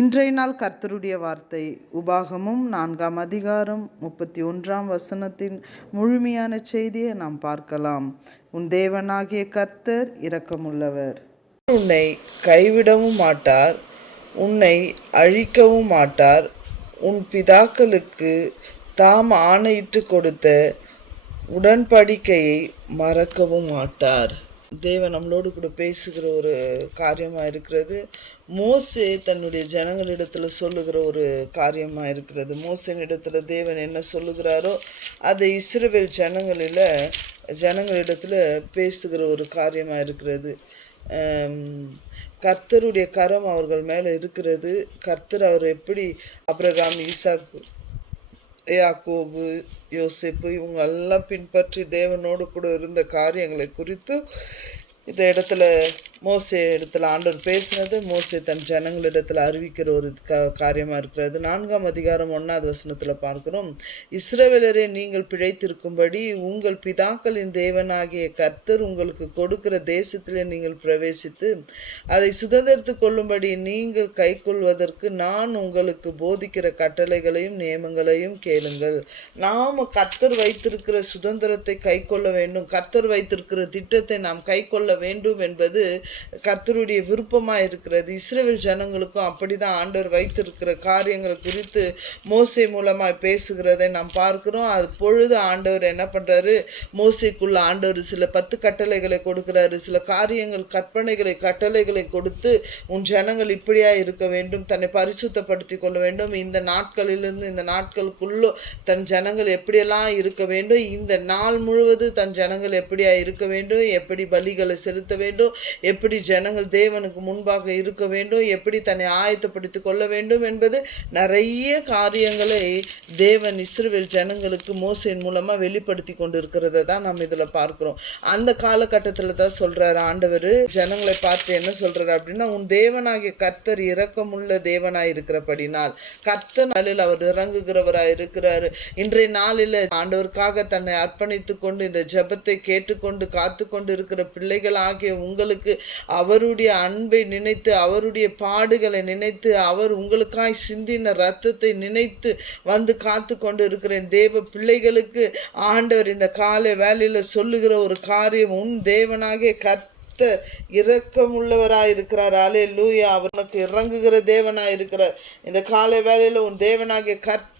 இன்றைய நாள் கர்த்தருடைய வார்த்தை உபாகமும் 4ஆம் அதிகாரம் 31ஆம் வசனத்தின் முழுமையான செய்தியை நாம் பார்க்கலாம். உன் தேவனாகிய கர்த்தர் இரக்கமுள்ளவர், உன்னை கைவிடவும் மாட்டார், உன்னை அழிக்கவும் மாட்டார். உன் பிதாக்களுக்கு தாம் ஆணையிட்டு கொடுத்த உடன்படிக்கையை மறக்கவும் மாட்டார். தேவன் நம்மளோடு கூட பேசுகிற ஒரு காரியமாக இருக்கிறது. மோசே தன்னுடைய ஜனங்களிடத்தில் சொல்லுகிற ஒரு காரியமாக இருக்கிறது. மோசனிடத்தில் தேவன் என்ன சொல்லுகிறாரோ அதை இஸ்ரவேல் ஜனங்களிடத்தில் பேசுகிற ஒரு காரியமாக இருக்கிறது. கர்த்தருடைய கரம் அவர்கள் மேலே இருக்கிறது. கர்த்தர் அவர் எப்படி ஆபிரகாம், ஈசாக்கு, யாக்கோபு, யோசேப்பு இவங்க எல்லாம் பின்பற்றி தேவனோடு கூட இருந்த காரியங்களை குறித்து இந்த இடத்துல மோசே இடத்துல ஆண்டவர் பேசினது மோசே தன் ஜனங்களிடத்தில் அறிவிக்கிற ஒரு காரியமாக இருக்கிறது. 4ஆம் அதிகாரம் 1ஆவது வசனத்தில் பார்க்கிறோம். இஸ்ரவேலரே, நீங்கள் பிழைத்திருக்கும்படி உங்கள் பிதாக்களின் தேவனாகிய கர்த்தர் உங்களுக்கு கொடுக்கிற தேசத்திலே நீங்கள் பிரவேசித்து அதை சுதந்திரத்து கொள்ளும்படி நீங்கள் கை கொள்வதற்கு நான் உங்களுக்கு போதிக்கிற கட்டளைகளையும் நியமங்களையும் கேளுங்கள். நாம் கர்த்தர் வைத்திருக்கிற சுதந்திரத்தை கை கொள்ள வேண்டும். கர்த்தர் வைத்திருக்கிற திட்டத்தை நாம் கை கொள்ள வேண்டும் என்பது கர்த்தருடைய விருப்பமாக இருக்கிறது. இஸ்ரவேல் ஜனங்களுக்கும் அப்படிதான் ஆண்டவர் வைத்திருக்கிற காரியங்கள் குறித்து மோசே மூலமாக பேசுகிறதை நாம் பார்க்கிறோம். அது பொழுது ஆண்டவர் என்ன பண்ணுறாரு, மோசேக்குள்ள ஆண்டவர் சில 10 கட்டளைகளை கொடுக்கிறாரு. சில காரியங்கள் கட்டளைகளை கொடுத்து உன் ஜனங்கள் இப்படியா இருக்க வேண்டும், தன்னை பரிசுத்தப்படுத்தி கொள்ள வேண்டும், இந்த நாட்களிலிருந்து இந்த நாட்களுக்குள்ளோ தன் ஜனங்கள் எப்படியெல்லாம் இருக்க வேண்டும், இந்த நாள் முழுவதும் தன் ஜனங்கள் எப்படியா இருக்க வேண்டும், எப்படி பலிகளை செலுத்த வேண்டும், எப்படி ஜனங்கள் தேவனுக்கு முன்பாக இருக்க வேண்டும், எப்படி தன்னை ஆயத்தப்படுத்தி கொள்ள வேண்டும் என்பது நிறைய காரியங்களை தேவன் இஸ்ரவேல் ஜனங்களுக்கு மோசேயின் மூலமாக வெளிப்படுத்தி கொண்டு இருக்கிறத தான் நம்ம இதில் பார்க்கிறோம். அந்த காலகட்டத்தில் தான் சொல்றாரு ஆண்டவர் ஜனங்களை பார்த்து என்ன சொல்றாரு அப்படின்னா, உன் தேவனாகிய கர்த்தர் இரக்கமுள்ள தேவனாய் இருக்கிறபடினால் கர்த்தர் நாளில் அவர் இறங்குகிறவராய் இருக்கிறாரு. இன்றைய நாளில் ஆண்டவருக்காக தன்னை அர்ப்பணித்து கொண்டு இந்த ஜெபத்தை கேட்டுக்கொண்டு காத்து கொண்டு இருக்கிற பிள்ளைகள் ஆகிய உங்களுக்கு அவருடைய அன்பை நினைத்து, அவருடைய பாடுகளை நினைத்து, அவர் உங்களுக்காய் சிந்தின ரத்தத்தை நினைத்து வந்து காத்து கொண்டு இருக்கிறேன் தேவ பிள்ளைகளுக்கு ஆண்டவர் இந்த காலை வேளையில சொல்லுகிற ஒரு காரியம், உன் தேவனாகிய கர்த்தர் இரக்கமுள்ளவராய் இருக்கிறார். அல்லேலூயா. அவர் உனக்கு இறங்குகிற தேவனாய் இருக்கிறார். இந்த காலை வேளையில உன் தேவனாகிய கர்த்தர்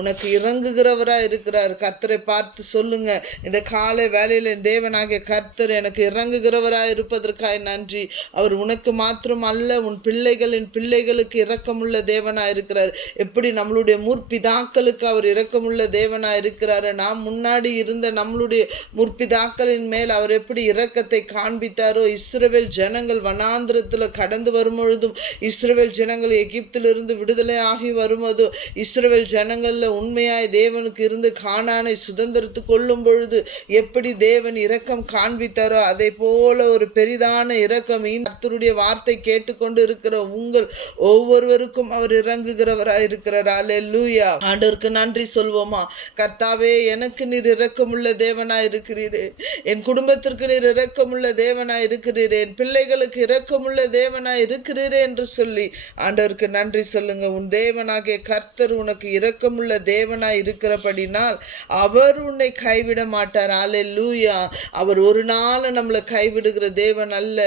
உனக்கு இறங்குகிறவராய் இருக்கிறார். கர்த்தரை பார்த்து சொல்லுங்க, இந்த காலை வேளையில தேவனாகிய கர்த்தர் எனக்கு இறங்குகிறவராய் இருப்பதற்காய் நன்றி. அவர் உனக்கு மாத்திரம் அல்ல, உன் பிள்ளைகளுக்கு இரக்கமுள்ள தேவனாய் இருக்கிறார். எப்படி நம்மளுடைய முற்பிதாக்களுக்கு அவர் இரக்கமுள்ள தேவனாய் இருக்கிறார். நாம் முன்னாடி இருந்த நம்மளுடைய முற்பிதாக்களின் மேல் அவர் எப்படி இரக்கத்தை காண்பித்தாரோ, இஸ்ரவேல் ஜனங்கள் வனாந்திரத்தில் கடந்து வரும் பொழுதும், இஸ்ரவேல் ஜனங்கள் எகிப்திலிருந்து விடுதலை ஆகி வரும்போதும், இஸ்ரவேல் ஜனங்கள்ல உண்மையாய் தேவனுக்கு இருந்து கானானை சுதந்திரத்து கொள்ளும் பொழுது எப்படி தேவன் இரக்கம் காண்பித்தாரோ, அதை போல ஒரு பெரிதான இரக்கம் கர்த்தருடைய வார்த்தை கேட்டுக்கொண்டு இருக்கிற உங்கள் ஒவ்வொருவருக்கும் அவர் இறங்குகிறவராய் இருக்கிறார். அல்லேலூயா. ஆண்டவருக்கு நன்றி சொல்வோமா? கர்த்தாவே, எனக்கு நீர் இரக்கமுள்ள தேவனாய் இருக்கிறீரே, என் குடும்பத்திற்கு நீர் இரக்கமுள்ள தேவனாய் இருக்கிறீரே, என் பிள்ளைகளுக்கு இரக்கமுள்ள தேவனாய் இருக்கிறீரே என்று சொல்லி ஆண்டவருக்கு நன்றி சொல்லுங்க. உன் தேவனாகிய கர்த்தர் உனக்கு இரக்கமுள்ள தேவனாய் இருக்கிறபடினால் அவர் உன்னை கைவிட மாட்டார். அல்லேலூயா. அவர் ஒரு நாள் நம்மளை கைவிடுகிற தேவன் அல்ல.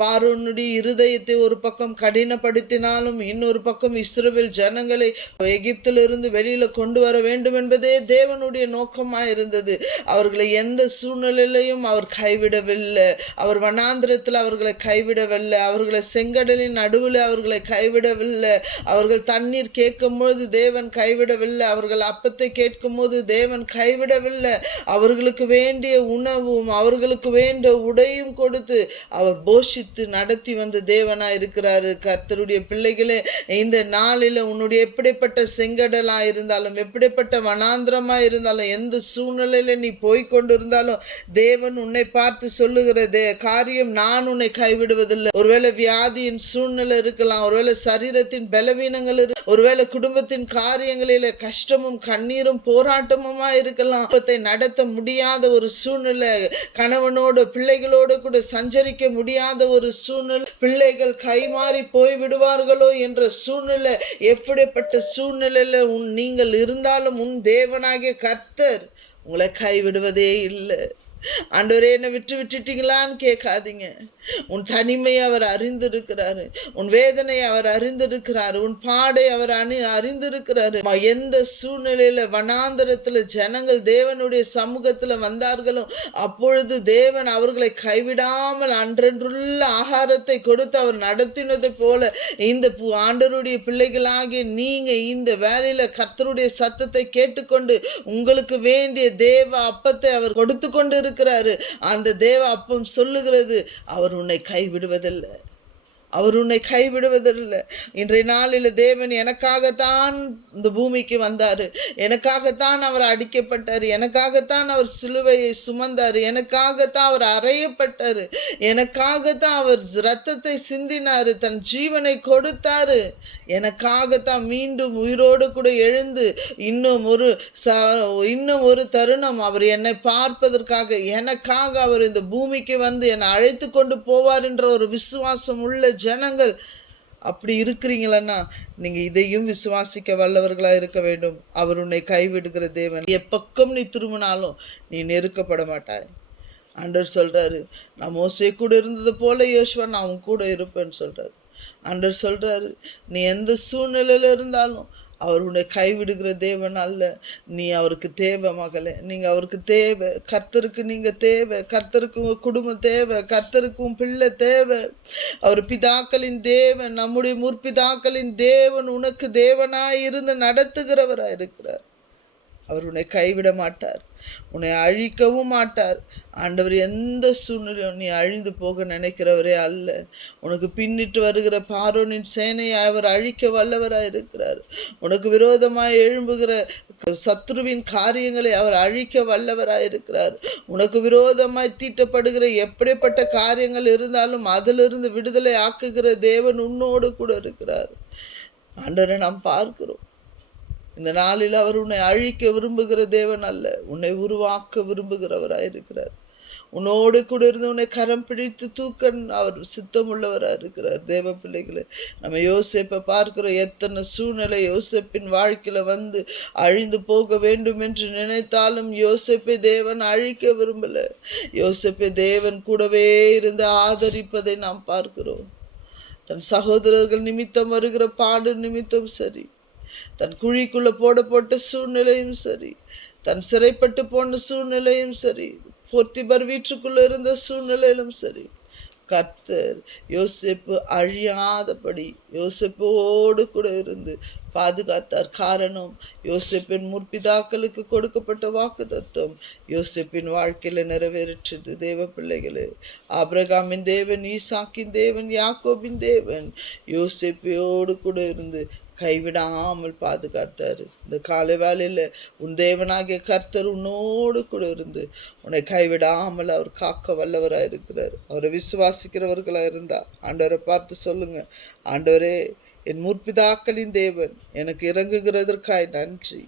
பார்வோனுடைய இருதயத்தை ஒரு பக்கம் கடினப்படுத்தினாலும் இன்னொரு பக்கம் இஸ்ரவேல் ஜனங்களை எகிப்திலிருந்து வெளியில கொண்டு வர வேண்டும் என்பதே தேவனுடைய நோக்கமாக இருந்தது. அவர்களை எந்த சூழ்நிலையிலையும் அவர் கைவிடவில்லை. அவர் வனாந்திரத்தில் அவர்களை கைவிடவில்லை. அவர்களை செங்கடலின் நடுவில் அவர்களை கைவிடவில்லை. அவர்கள் தண்ணீர் கேட்கும் பொழுது தேவன் கைவிடவில்லை. அவர்கள் அப்பத்தை கேட்கும் போது தேவன் கைவிடவில்லை. அவர்களுக்கு வேண்டிய உணவும் அவர்களுக்கு வேண்டிய உடையும் கொடுத்து அவர் போஷித்து நடத்தி வந்த தேவனா இருக்கிறாரு. கர்த்தருடைய பிள்ளைகளே, இந்த நாளில் உன்னுடைய எப்படிப்பட்ட செங்கடலா இருந்தாலும், எப்படிப்பட்ட வனாந்திரமா இருந்தாலும், எந்த சூழ்நிலையில நீ போய்கொண்டு இருந்தாலும் தேவன் உன்னை பார்த்து சொல்லுகிறதே காரியம், நான் உன்னை கைவிடுவதில்லை. ஒருவேளை வியாதியின் சூழ்நிலை இருக்கலாம், ஒருவேளை சரீரத்தின் பலவீனங்கள், ஒருவேளை குடும்பத்தின் காரியங்களை வேளையில கஷ்டமும் கண்ணீரும் போராட்டமுமா இருக்கலாம். நடத்த முடியாத ஒரு சூழ்நிலை, கணவனோடு பிள்ளைகளோடு கூட சஞ்சரிக்க முடியாத ஒரு சூழ்நிலை, பிள்ளைகள் கைமாறி போய் விடுவார்களோ என்ற சூழ்நிலை, எப்படிப்பட்ட சூழ்நிலையில நீங்கள் இருந்தாலும் உன் தேவனாகிய கர்த்தர் உங்களை கைவிடுவதே இல்லை. ஆண்டவரே, என்னை விட்டுட்டீங்களான்னு கேட்காதீங்க. உன் தனிமையை அவர் அறிந்திருக்கிறாரு, உன் வேதனையை அவர் அறிந்திருக்கிறாரு, உன் பாடை அவர் அறிந்திருக்கிறாரு. எந்த சூழ்நிலையில வனாந்தரத்துல ஜனங்கள் தேவனுடைய சமூகத்துல வந்தார்களோ அப்பொழுது தேவன் அவர்களை கைவிடாமல் அன்றன்றுள்ள ஆகாரத்தை கொடுத்து அவர் நடத்தினது போல இந்த ஆண்டவருடைய பிள்ளைகளாகிய நீங்க இந்த வேலையில கர்த்தருடைய சத்தத்தை கேட்டுக்கொண்டு உங்களுக்கு வேண்டிய தேவ அப்பத்தை அவர் கொடுத்து கொண்டு இருக்கிறாரு. அந்த தேவ அப்பம் சொல்லுகிறது, அவர் உன்னை கைவிடுவதில்லை, அவர் உன்னை கைவிடுவதில்லை. இன்றைய நாளில் தேவன் எனக்காகத்தான் இந்த பூமிக்கு வந்தார், எனக்காகத்தான் அவர் அடிக்கப்பட்டார், எனக்காகத்தான் அவர் சிலுவையை சுமந்தார், எனக்காகத்தான் அவர் அறையப்பட்டார், எனக்காகத்தான் அவர் இரத்தத்தை சிந்தினார், தன் ஜீவனை கொடுத்தாரு, எனக்காகத்தான் மீண்டும் உயிரோடு கூட எழுந்து இன்னும் ஒரு தருணம் அவர் என்னை பார்ப்பதற்காக எனக்காக அவர் இந்த பூமிக்கு வந்து என்னை அழைத்து கொண்டு போவார் என்ற ஒரு விசுவாசம் உள்ள ஜனங்கள் அப்படி இருக்கிறீங்களன்னா நீங்க இதையும் விசுவாசிக்க வல்லவர்களா இருக்க வேண்டும். அவர் உன்னை கைவிடுகிற தேவன். எப்பக்கம் நீ திரும்பினாலும் நீ நெருக்கப்பட மாட்டாய். ஆண்டவர் சொல்றாரு, நான் மோசே கூட இருந்தது போல யோசுவா நான் அவன் கூட இருப்பேன்னு சொல்றாரு. ஆண்டவர் சொல்றாரு, நீ எந்த சூழ்நிலையில இருந்தாலும் அவர் உன்னை கைவிடுகிற தேவன் அல்ல. நீ அவருக்கு தேவை மகளே, நீங்க அவருக்கு தேவை. கர்த்தருக்கு நீங்க தேவை, கர்த்தருக்கு உங்க குடும்பம் தேவை, கர்த்தருக்கு உன் பிள்ளை தேவை. அவர் பிதாக்களின் தேவன், நம்முடைய முற்பிதாக்களின் தேவன், உனக்கு தேவனாய் இருந்து நடத்துகிறவராய் இருக்கிறார். அவர் உன்னை கைவிட மாட்டார், உன்னை அழிக்கவும் மாட்டார். ஆண்டவர் எந்த சூழ்நிலையும் நீ அழிந்து போக நினைக்கிறவரே அல்ல. உனக்கு பின்னிட்டு வருகிற பார்வோனின் சேனையை அவர் அழிக்க வல்லவராய் இருக்கிறார். உனக்கு விரோதமாய் எழும்புகிற சத்ருவின் காரியங்களை அவர் அழிக்க வல்லவராய் இருக்கிறார். உனக்கு விரோதமாய் தீட்டப்படுகிற எப்படிப்பட்ட காரியங்கள் இருந்தாலும் அதிலிருந்து விடுதலை ஆக்குகிற தேவன் உன்னோடு கூட இருக்கிறார். ஆண்டவரை நாம் பார்க்கிறோம். இந்த நாளில் அவர் உன்னை அழிக்க விரும்புகிற தேவன் அல்ல, உன்னை உருவாக்க விரும்புகிறவராயிருக்கிறார். உன்னோடு கூட இருந்து உன்னை கரம் பிடித்து தூக்க அவர் சித்தமுள்ளவராக இருக்கிறார். தேவ பிள்ளைகளை, நம்ம யோசேப்பை பார்க்கிறோம். எத்தனை சூழ்நிலை யோசேப்பின் வாழ்க்கையில வந்து அழிந்து போக வேண்டும் என்று நினைத்தாலும் யோசேப்பை தேவன் அழிக்க விரும்பல. யோசேப்பை தேவன் கூடவே இருந்து ஆதரிப்பதை நாம் பார்க்கிறோம். தன் சகோதரர்கள் நிமித்தம் வருகிற பாடு நிமித்தம் சரி, தன் குழிக்குள்ள போடப்பட்ட சூழ்நிலையும் சரி, தன் சிறைப்பட்டு போன சூழ்நிலையும் சரி, போர்த்திபர் வீட்டுக்குள்ள இருந்த சூழ்நிலையிலும் சரி, கர்த்தர் யோசேப்பு அழியாதபடி யோசேப்போடு கூட இருந்து பாதுகாத்தார். காரணம், யோசேப்பின் முற்பிதாக்களுக்கு கொடுக்கப்பட்ட வாக்குத்தத்தம் யோசேப்பின் வாழ்க்கையில நிறைவேறிற்றது. தேவ பிள்ளைகளே, ஆபிரகாமின் தேவன், ஈசாக்கின் தேவன், யாக்கோபின் தேவன் யோசேப்போடு கூட இருந்து கைவிடாமல் பாதுகாத்தாரு. இந்த காலை வேளையில உன் தேவனாகிய கர்த்தர் உன்னோடு கூட இருந்து உன்னை கைவிடாமல் அவர் காக்க வல்லவராக இருக்கிறார். அவரை விசுவாசிக்கிறவர்களா இருந்தா ஆண்டவரை பார்த்து சொல்லுங்க, ஆண்டவரே, என் முற்பிதாக்களின் தேவன் எனக்கு இறங்குகிறதற்காய் நன்றி,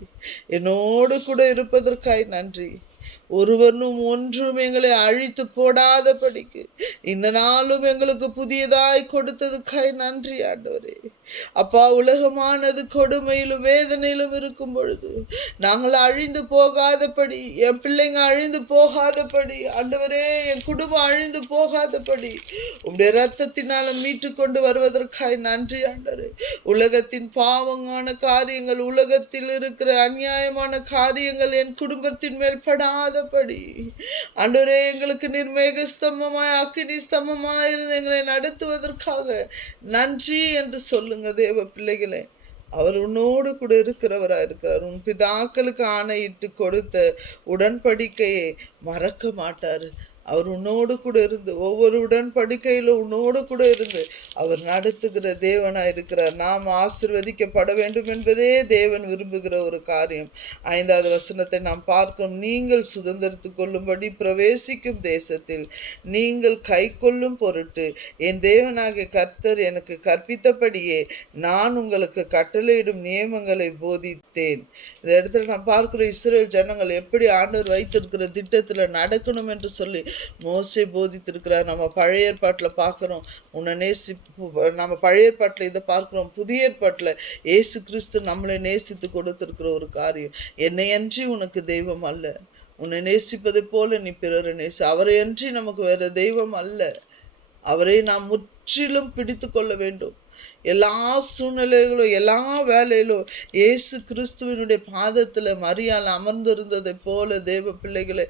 என்னோடு கூட இருப்பதற்காய் நன்றி. ஒருவனும் ஒன்றும் எங்களை அழித்து போடாதபடிக்கு இந்த நாளும் எங்களுக்கு புதியதாய் கொடுத்ததுக்காய் நன்றி ஆண்டவரே. அப்பா, உலகமானது கொடுமையிலும் வேதனையிலும் இருக்கும் பொழுது நாங்கள் அழிந்து போகாதபடி, என் பிள்ளைங்க அழிந்து போகாதபடி, ஆண்டவரே என் குடும்பம் அழிந்து போகாதபடி உம்முடைய இரத்தத்தினால மீட்டு கொண்டு வருவதற்காய் நன்றி ஆண்டவரே. உலகத்தின் பாவமான காரியங்கள், உலகத்தில் இருக்கிற அநியாயமான காரியங்கள் என் குடும்பத்தின் மேல் படாதபடி ஆண்டவரே எங்களுக்கு நிர்மேக ஸ்தம்பமாய் அக்கினி ஸ்தம்பமாய் இருந்து எங்களை நடத்துவதற்காக நன்றி என்று சொல்லுங்க. தேவ பிள்ளைகளே, அவர் உன்னோடு கூட இருக்கிறவராக இருக்கிறார். உன் பிதாக்களுக்கு ஆணையிட்டு கொடுத்த உடன்படிக்கையை மறக்க மாட்டார். அவர் உன்னோடு கூட இருந்து ஒவ்வொரு உடன்படிக்கையிலும் உன்னோடு கூட இருந்து அவர் நடத்துகிற தேவனாய் இருக்கிறார். நாம் ஆசீர்வதிக்கப்பட வேண்டும் என்பதே தேவன் விரும்புகிற ஒரு காரியம். 5வது வசனத்தை நாம் பார்க்கிறோம். நீங்கள் சுதந்திரத்து கொள்ளும்படி பிரவேசிக்கும் தேசத்தில் நீங்கள் கை கொள்ளும் பொருட்டு என் தேவனாகிய கர்த்தர் எனக்கு கற்பித்தபடியே நான் உங்களுக்கு கட்டளையிடும் நியமங்களை போதித்தேன். இந்த இடத்துல நாம் பார்க்கிற இஸ்ரேல் ஜனங்கள் எப்படி ஆண்டவர் வைத்திருக்கிற திட்டத்தில் நடக்கணும் என்று சொல்லி மோசே போதித்திருக்கிறார். நம்ம பழைய ஏற்பாட்டில் பார்க்குறோம். நம்ம பழைய ஏற்பாட்டில் இதை பார்க்குறோம். புதிய ஏற்பாட்டில் இயேசு கிறிஸ்து நம்மளை நேசித்து கொடுத்திருக்கிற ஒரு காரியம். என்னை அன்றி உனக்கு தெய்வம் அல்ல, உன்னை நேசிப்பதை போல நீ பிறரை நேசி. அவரை அன்றி நமக்கு வேறு தெய்வம் அல்ல. அவரை நாம் முற்றிலும் பிடித்து கொள்ள வேண்டும். எல்லா சூழ்நிலைகளும் எல்லா வேலையிலும் இயேசு கிறிஸ்துவனுடைய பாதத்தில் மரியாள் அமர்ந்திருந்ததை போல தேவ பிள்ளைகளை